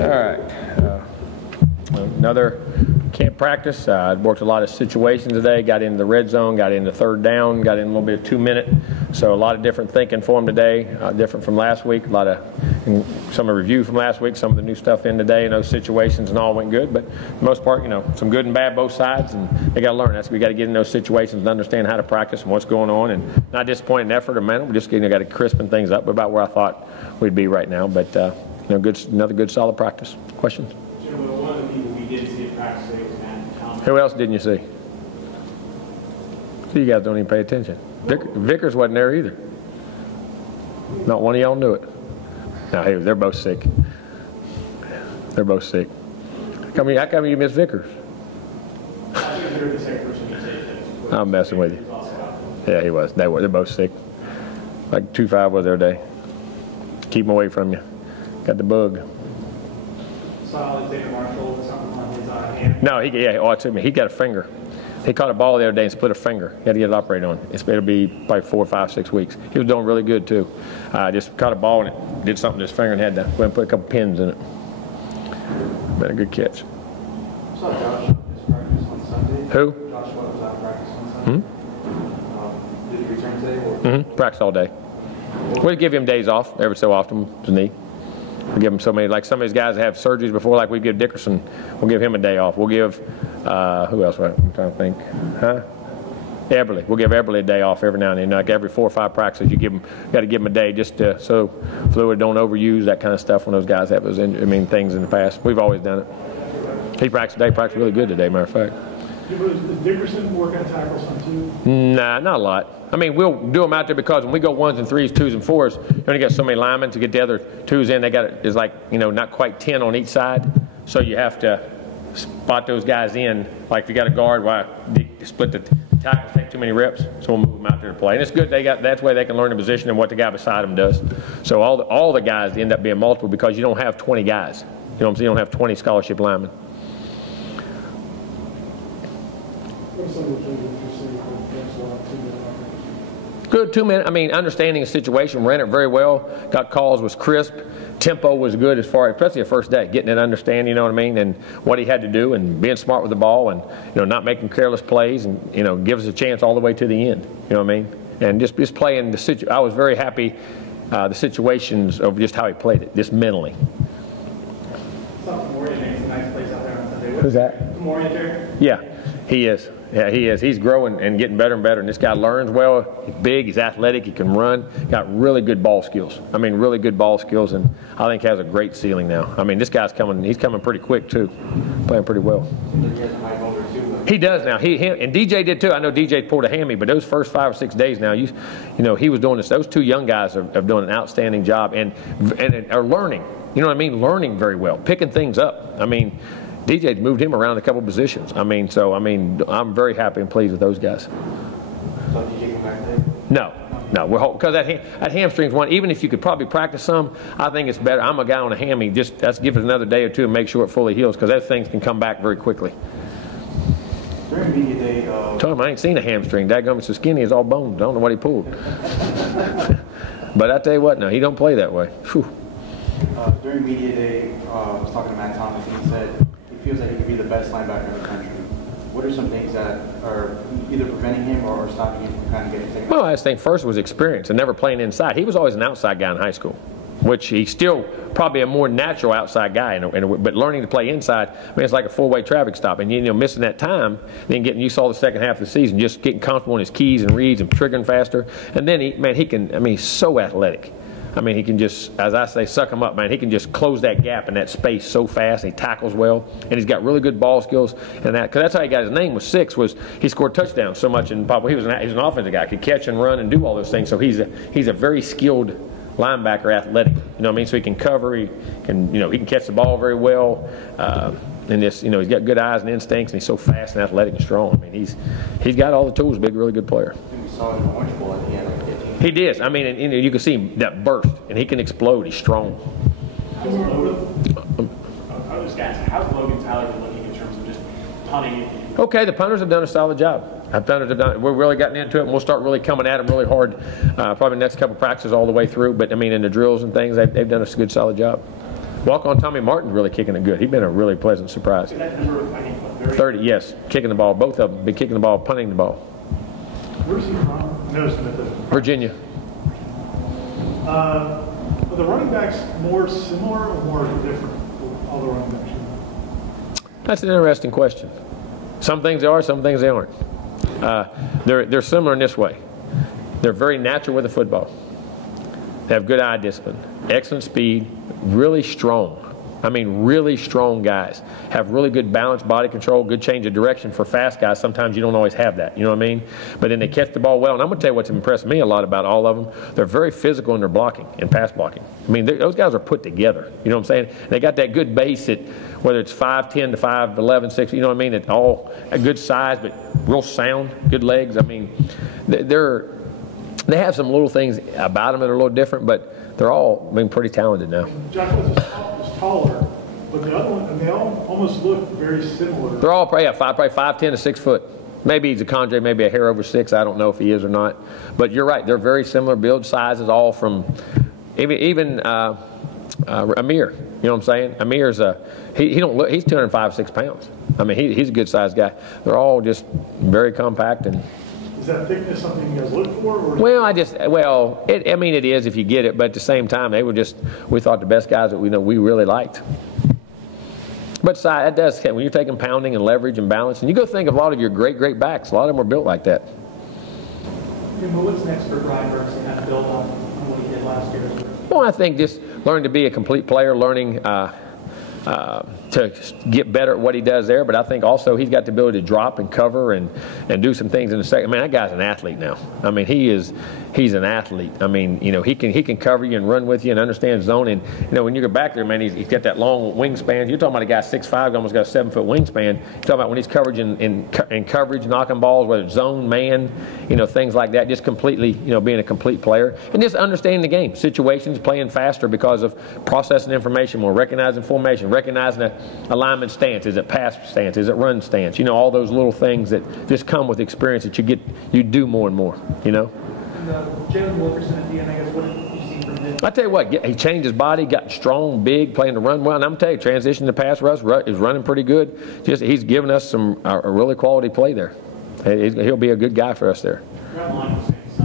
All right. Another camp practice. I worked a lot of situations today, got into the red zone, got into third down, got in a little bit of 2-minute. So a lot of different thinking for them today, different from last week. A lot of some of review from last week, some of the new stuff in today, and those situations and all went good. But for the most part, you know, some good and bad both sides, and they got to learn. We got to get in those situations and understand how to practice and what's going on, and not disappointing effort or mental. We just got to crispen things up about where I thought we'd be right now. But you know, another good solid practice. Questions? One of the people we did see at practice today was Matt Thomas. Who else didn't you see? So you guys don't even pay attention. Vickers wasn't there either. Not one of y'all knew it. No, hey, they're both sick. They're both sick. How come you miss Vickers? I'm messing with you. Yeah, he was. They're both sick. Like 2-5 was their day. Keep them away from you. Got the bug. No, it took me. He got a finger. He caught a ball the other day and split a finger. He had to get it operated on. It'll be probably 4, 5, 6 weeks. He was doing really good too. Just caught a ball and it did something to his finger and had to go and put a couple pins in it. Been a good catch. Saw Josh at practice on Sunday. Who? Josh was at practice on Sunday. Did he return today? Or? Practice all day. We give him days off every so often. His knee. We give him so many, like some of these guys have surgeries before, like we give Dickerson, we'll give him a day off. We'll give, who else? I'm trying to think. Eberle. We'll give Eberle a day off every now and then. Like every 4 or 5 practices, you got to give him a day just so fluid don't overuse, that kind of stuff when those guys have those things in the past. We've always done it. He practiced really good today, matter of fact. Does Dickerson work on tackles on too? Nah, not a lot. I mean, we'll do them out there because when we go 1s and 3s, 2s and 4s, you only got so many linemen to get the other 2s in. They got it's like, you know, not quite 10 on each side, so you have to spot those guys in. Like if you got a guard, split the tackles, take too many reps, so we'll move them out there to play. And it's good. That's why they can learn the position and what the guy beside them does. So all the guys end up being multiple because you don't have 20 guys. You know what I'm saying? You don't have 20 scholarship linemen. Good 2-minute. I mean, understanding the situation, ran it very well. Got calls, was crisp. Tempo was good as far as, especially the first day, getting it understanding, you know what I mean, and what he had to do, and being smart with the ball, and you know, not making careless plays, and you know, give us a chance all the way to the end. You know what I mean? And just playing the situation. I was very happy the situations of just how he played it, just mentally. Who's that? Yeah, he is. Yeah, he is. He's growing and getting better and better. And this guy learns well. He's big. He's athletic. He can run. Got really good ball skills. I mean, really good ball skills. And I think has a great ceiling now. I mean, this guy's coming. He's coming pretty quick too. Playing pretty well. He does now. And DJ did too. I know DJ pulled a hammy, but those first 5 or 6 days now, you know, he was doing this. Those 2 young guys are doing an outstanding job and are learning. You know what I mean? Learning very well, picking things up. I mean, DJ moved him around a couple positions. I'm very happy and pleased with those guys. So DJ come back there? No, because that hamstring's one. Even if you could probably practice some, I think it's better. I'm a guy on a hammy. Let's give it another day or 2 and make sure it fully heals, because those things can come back very quickly. During media day, told him I ain't seen a hamstring. Dadgum, it's so skinny as all bones. I don't know what he pulled. But I tell you what, no, he don't play that way. During media day, I was talking to Matt Thomas, and he said he feels like he could be the best linebacker in the country. What are some things that are either preventing him or stopping him from kind of getting taken? Well, I think first was experience and never playing inside. He was always an outside guy in high school, which he's still probably a more natural outside guy. But learning to play inside, I mean, it's like a 4-way traffic stop. And, you know, missing that time, then you saw the second half of the season, just getting comfortable in his keys and reads and triggering faster. And then, he's so athletic. I mean, he can just, as I say, suck him up, man. He can just close that gap in that space so fast. And he tackles well, and he's got really good ball skills. And because that's how he got his name was 6. Was he scored touchdowns so much, and he was an offensive guy, could catch and run and do all those things. So he's a very skilled linebacker, athletic. You know what I mean? So he can cover, he can catch the ball very well. And he's got good eyes and instincts, and he's so fast and athletic and strong. I mean, he's got all the tools. Big, really good player. We saw it in the Orange Bowl at the end. He did. I mean, and you can see that burst, and he can explode. He's strong. How's Logan Tyler looking in terms of just punting? Okay, the punters have done a solid job. We're really gotten into it, and we'll start really coming at them really hard probably the next couple practices all the way through. But, I mean, in the drills and things, they've done a good, solid job. Walk-on Tommy Martin's really kicking it good. He's been a really pleasant surprise. Is that number, I think, 30, yes. Kicking the ball. Both of them been kicking the ball, punting the ball. Where's he from? I noticed him at the Virginia. Are the running backs more similar or more different? All the running backs. That's an interesting question. Some things they are, some things they aren't. They're similar in this way. They're very natural with the football. They have good eye discipline, excellent speed, really strong. I mean, really strong guys. Have really good balance, body control, good change of direction. For fast guys, sometimes you don't always have that. You know what I mean? But then they catch the ball well. And I'm going to tell you what's impressed me a lot about all of them. They're very physical in their blocking and pass blocking. I mean, those guys are put together. You know what I'm saying? They got that good base at whether it's 5'10" to 5'11", 6. You know what I mean? It's all a good size, but real sound, good legs. I mean, they have some little things about them that are a little different, but they're all pretty talented now. Josh was taller, but the other one, and they all almost look very similar. They're all probably 5'10" to 6 foot. Maybe he's a Condre, maybe a hair over 6. I don't know if he is or not. But you're right. They're very similar build sizes, all from even Amir. You know what I'm saying? Amir's he don't look. He's 205, 6 pounds. I mean, he's a good sized guy. They're all just very compact and. Is that thickness something you guys look for? Or Well, I mean, it is if you get it, but at the same time, we thought the best guys that we really liked. But that does, when you're taking pounding and leverage and balance, and you go think of a lot of your great backs, a lot of them were built like that. Jimbo, what's next for Brian Burks to kind of build on what he did last year? Well, I think just learning to be a complete player, learning to get better at what he does there, but I think also he's got the ability to drop and cover and do some things in the second. I mean, that guy's an athlete now. I mean, he's an athlete. I mean, you know, he can cover you and run with you and understand zone. And you know, when you go back there, man, he's got that long wingspan. You're talking about a guy 6'5", almost got a 7-foot wingspan. You're talking about when he's coverage in coverage, knocking balls, whether it's zone, man, you know, things like that. Just completely, you know, being a complete player and just understanding the game, situations, playing faster because of processing information more, recognizing formation, recognizing a lineman stance. Is it pass stance? Is it run stance? You know, all those little things that just come with experience that you do more and more, you know. And Jalen Wilkerson at the end, I guess, what have you seen from him? I tell you what, he changed his body, got strong, big, playing the run well. And I'm going to tell you, transition to pass rush is running pretty good. Just he's giving us a really quality play there. He'll be a good guy for us there.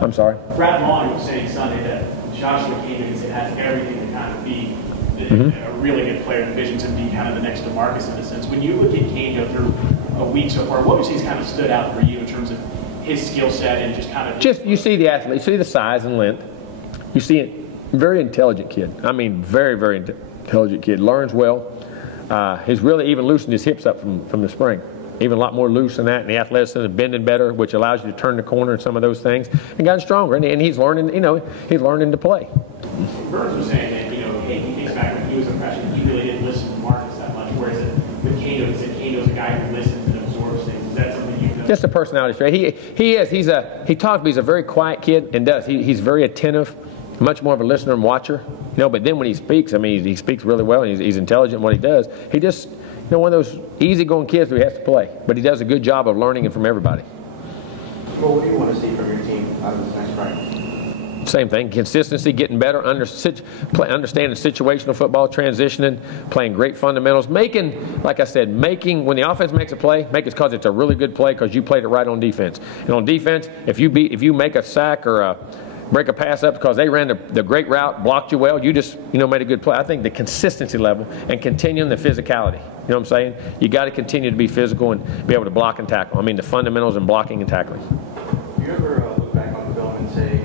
I'm sorry. Brad Long was saying Sunday that Joshua Kagan has everything to kind of be a really good player in division, to be kind of the next DeMarcus in a sense. When you look at Kane go through a week so far, what was he's kind of stood out for you in terms of his skill set and just kind of you see the athlete, you see the size and length, you see a very intelligent kid. I mean, very, very intelligent kid. Learns well. He's really even loosened his hips up from the spring. Even a lot more loose than that, and the athleticism is bending better, which allows you to turn the corner and some of those things, and gotten stronger. And he's learning, you know, he's learning to play. Burns was saying that, you know, hey, he thinks back when he was a freshman, he really didn't listen to Marcus that much, whereas with Kano, he said Kano's a guy who listens and absorbs things. Is that something you know? Just a personality trait. He talks, but he's a very quiet kid and he's very attentive, much more of a listener and watcher. You know, but then when he speaks, I mean, he speaks really well, and he's intelligent in what he does. He just, you know, one of those easygoing kids who has to play, but he does a good job of learning it from everybody. Well, what do you want to see from your team out of this next Friday? Same thing, consistency, getting better, understanding situational football, transitioning, playing great fundamentals, making, like I said, when the offense makes a play, make it because it's a really good play because you played it right on defense. And on defense, if you make a sack or break a pass up because they ran the great route, blocked you well, you just, you know, made a good play. I think the consistency level and continuing the physicality. You know what I'm saying? You got to continue to be physical and be able to block and tackle. I mean, the fundamentals in blocking and tackling. Do you ever look back on the film and say,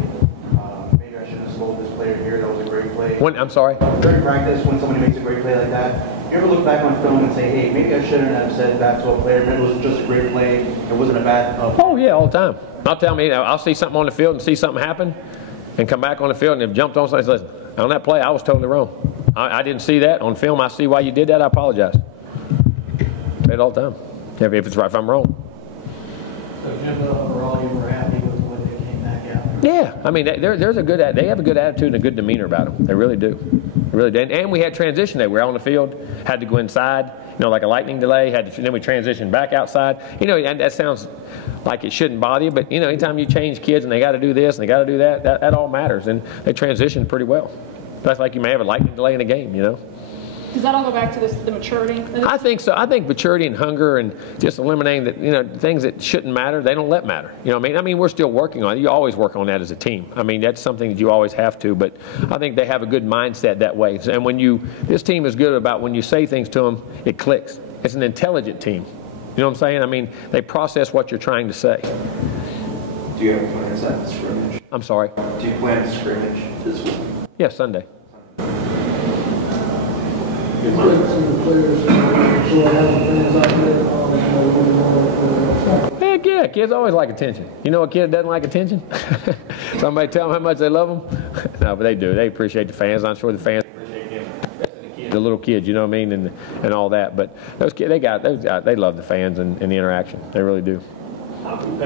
maybe I should have slowed this player here, that was a great play? I'm sorry? During practice, when somebody makes a great play like that, you ever look back on film and say, hey, maybe I shouldn't have said that to a player, maybe it was just a great play, it wasn't a bad Oh, yeah, all the time. I'll see something on the field and see something happen and come back on the field and have jumped on something and say, listen, on that play, I was totally wrong. I didn't see that. On film, I see why you did that. I apologize. Say it all the time. If I'm wrong. So, Jimbo, overall, you were happy with the way they came back out? Yeah. I mean, they have a good attitude and a good demeanor about them. They really do. They really do. And we had transition day. We were on the field, had to go inside, you know, like a lightning delay. Then we transitioned back outside. You know, and that sounds like it shouldn't bother you, but, you know, anytime you change kids and they got to do this and they got to do that all matters. And they transitioned pretty well. That's like you may have a lightning delay in a game, you know. Does that all go back to the maturity? I think so. I think maturity and hunger and just eliminating the, things that shouldn't matter, they don't let matter. You know what I mean? I mean, we're still working on it. You always work on that as a team. I mean, that's something that you always have to, but I think they have a good mindset that way. And when this team is good about when you say things to them, it clicks. It's an intelligent team. You know what I'm saying? I mean, they process what you're trying to say. Do you have plans at the scrimmage? I'm sorry? Do you plan to scrimmage this week? Yeah, Sunday. Heck yeah, kids always like attention. You know a kid doesn't like attention? Somebody tell them how much they love them? No, but they do. They appreciate the fans. I'm sure the fans appreciate the little kids, you know what I mean, and all that. But those kids, they love the fans and the interaction. They really do.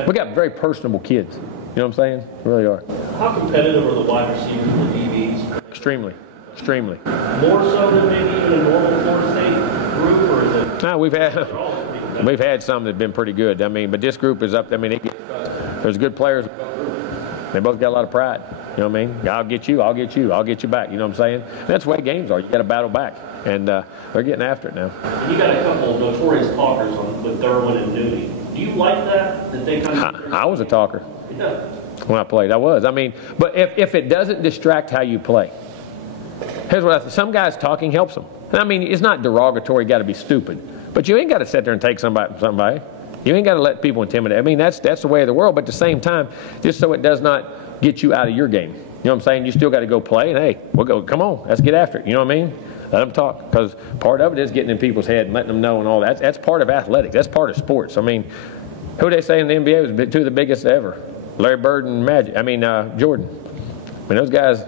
We got very personable kids. You know what I'm saying? They really are. How competitive are the wide receivers and the DBs? Extremely. Extremely. More so than maybe even a normal Florida State group, or is it? No, we've had some that have been pretty good. I mean, but this group is up. I mean, there's good players. They both got a lot of pride. You know what I mean? I'll get you. I'll get you. I'll get you back. You know what I'm saying? And that's the way games are. You got to battle back, and they're getting after it now. And you got a couple of notorious talkers with Derwin and Newby. Do you like that they kind of? I was a talker. Yeah. When I played, I was. I mean, but if it doesn't distract how you play. Here's what I think. Some guys talking helps them. And I mean, it's not derogatory, you got to be stupid. But you ain't got to sit there and take somebody. You ain't got to let people intimidate. I mean, that's the way of the world. But at the same time, just so it does not get you out of your game. You know what I'm saying? You still got to go play. And, hey, we'll go. Come on, let's get after it. You know what I mean? Let them talk. Because part of it is getting in people's head and letting them know and all that. That's part of athletics. That's part of sports. I mean, who they say in the NBA was two of the biggest ever? Larry Bird and Jordan. I mean, those guys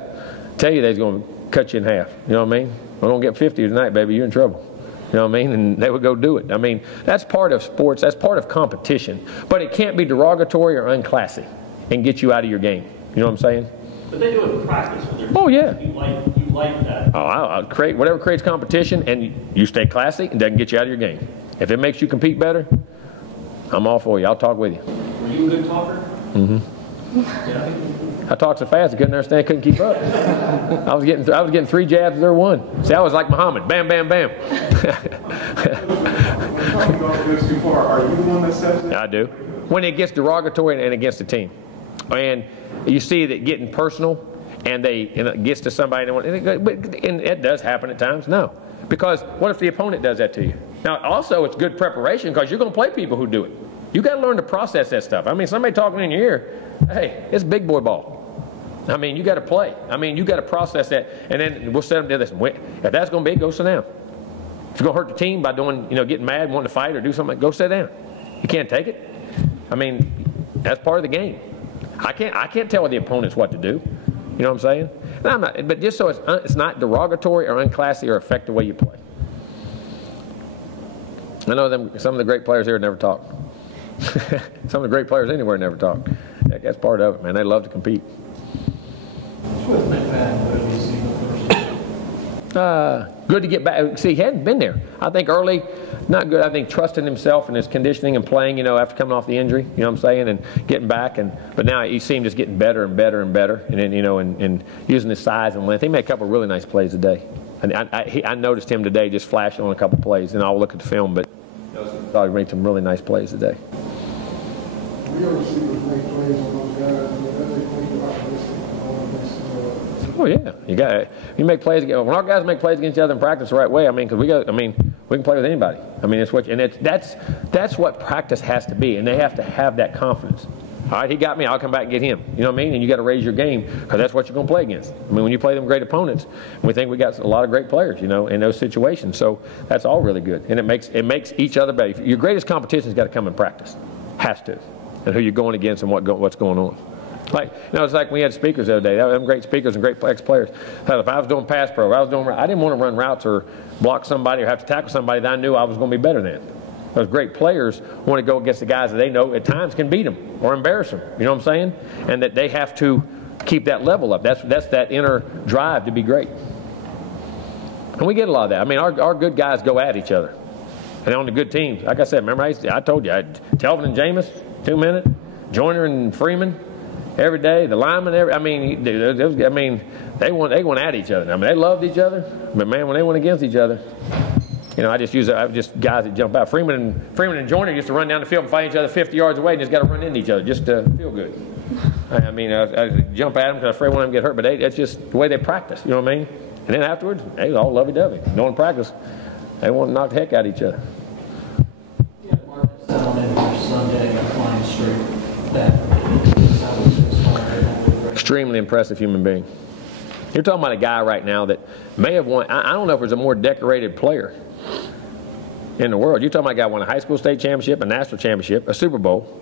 tell you they're going to cut you in half. You know what I mean? We don't get 50 tonight, baby. You're in trouble. You know what I mean? And they would go do it. I mean, that's part of sports. That's part of competition. But it can't be derogatory or unclassy and get you out of your game. You know what I'm saying? But they do it in practice. Oh, yeah. You like that. Oh, I'll create whatever creates competition, and you stay classy and doesn't get you out of your game. If it makes you compete better, I'm all for you. I'll talk with you. Were you a good talker? Mm-hmm. Yeah. I talked so fast I couldn't understand, couldn't keep up. I was getting 3 jabs, there one. See, I was like Muhammad. Bam, bam, bam. Are you the one that says that? I do. When it gets derogatory and against the team. And you see that getting personal and it gets to somebody and it does happen at times. No. Because what if the opponent does that to you? Now, also, it's good preparation because you're going to play people who do it. You got to learn to process that stuff. I mean, somebody talking in your ear, hey, it's big boy ball. I mean, you got to play. I mean, you got to process that, and then we'll set them to this. If that's going to be, go sit down. If you're going to hurt the team by getting mad, wanting to fight or do something, go sit down. You can't take it. I mean, that's part of the game. I can't tell the opponents what to do. You know what I'm saying? And I'm not, but just so it's not derogatory or unclassy or affect the way you play. I know some of the great players here never talk. Some of the great players anywhere never talk. That's part of it, man. They love to compete. Good to get back. See, he hadn't been there. I think early, not good. I think trusting himself and his conditioning and playing, after coming off the injury, you know what I'm saying, and getting back. But now you see him just getting better and better and better. And then, and using his size and length. He made a couple of really nice plays today. And I noticed him today just flashing on a couple of plays, and I'll look at the film, but I thought he made some really nice plays today. We ever see us make plays on those guys, and they think about this. Oh yeah, you make plays against. When our guys make plays against each other in practice the right way, I mean, because we can play with anybody. I mean, that's what practice has to be, and they have to have that confidence. All right, he got me, I'll come back and get him. You know what I mean? And you got to raise your game because that's what you're going to play against. I mean, when you play them great opponents, we think we got a lot of great players, in those situations. So that's all really good, and it makes each other better. Your greatest competition's got to come in practice, has to, and who you're going against and what's going on. Like, it's like we had speakers the other day. They were great speakers and great ex-players. If I was doing pass pro, I didn't want to run routes or block somebody or have to tackle somebody that I knew I was going to be better than. Those great players want to go against the guys that they know at times can beat them or embarrass them. You know what I'm saying? And that they have to keep that level up. That's that inner drive to be great. And we get a lot of that. I mean, our good guys go at each other. And on the good teams, like I said, remember I told you, Telvin and Jameis, 2 minutes, Joyner and Freeman. every day. The linemen, they went at each other. I mean, they loved each other, but man, when they went against each other, you know, I just guys that jump out. Freeman and Joyner used to run down the field and fight each other 50 yards away and just got to run into each other just to feel good. I mean, I jump at them because I'm afraid one of them get hurt, but that's just the way they practice. You know what I mean? And then afterwards, they was all lovey-dovey. Going to practice, they want to knock the heck out of each other. Yeah, Marcus Allen or Sunday flying straight that was inspired. Extremely impressive human being. You're talking about a guy right now that may have won. I don't know if there's a more decorated player in the world. You're talking about a guy who won a high school state championship, a national championship, a Super Bowl,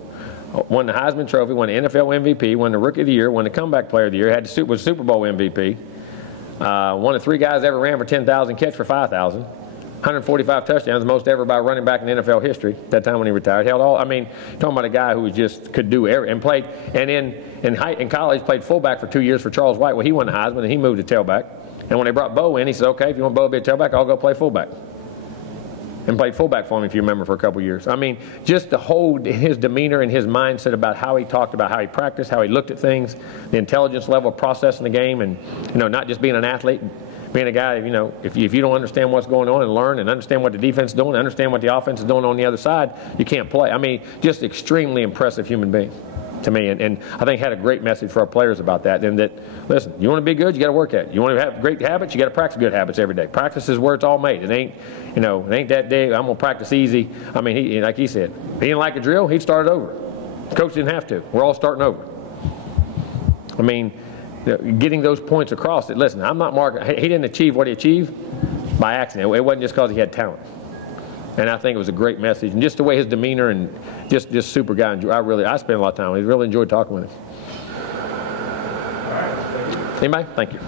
won the Heisman Trophy, won the NFL MVP, won the Rookie of the Year, won the Comeback Player of the Year, was Super Bowl MVP, one of 3 guys ever ran for 10,000, catch for 5,000, 145 touchdowns, most ever by a running back in NFL history. At that time when he retired, held all. I mean, talking about a guy who just could do everything and played. And in college, played fullback for 2 years for Charles White. Well, he won the Heisman and he moved to tailback. And when they brought Bo in, he said, "Okay, if you want Bo to be a tailback, I'll go play fullback." And played fullback for him, if you remember, for a couple years. I mean, just the whole, his demeanor and his mindset about how he talked about how he practiced, how he looked at things, the intelligence level of processing the game, and, you know, not just being an athlete, being a guy, you know, if you don't understand what's going on and learn and understand what the defense is doing, and understand what the offense is doing on the other side, you can't play. I mean, just extremely impressive human being to me, and I think had a great message for our players about that. And that, listen, you want to be good, you got to work at it. You want to have great habits, you got to practice good habits every day. Practice is where it's all made. It ain't, you know, it ain't that day I'm gonna practice easy. I mean, like he said, if he didn't like a drill, he'd start it over. The coach didn't have to. We're all starting over. I mean, getting those points across. That listen, I'm not marking. He didn't achieve what he achieved by accident. It wasn't just because he had talent. And I think it was a great message, and just the way his demeanor and just super guy. I spent a lot of time with him. I really enjoyed talking with him. Anybody? Thank you.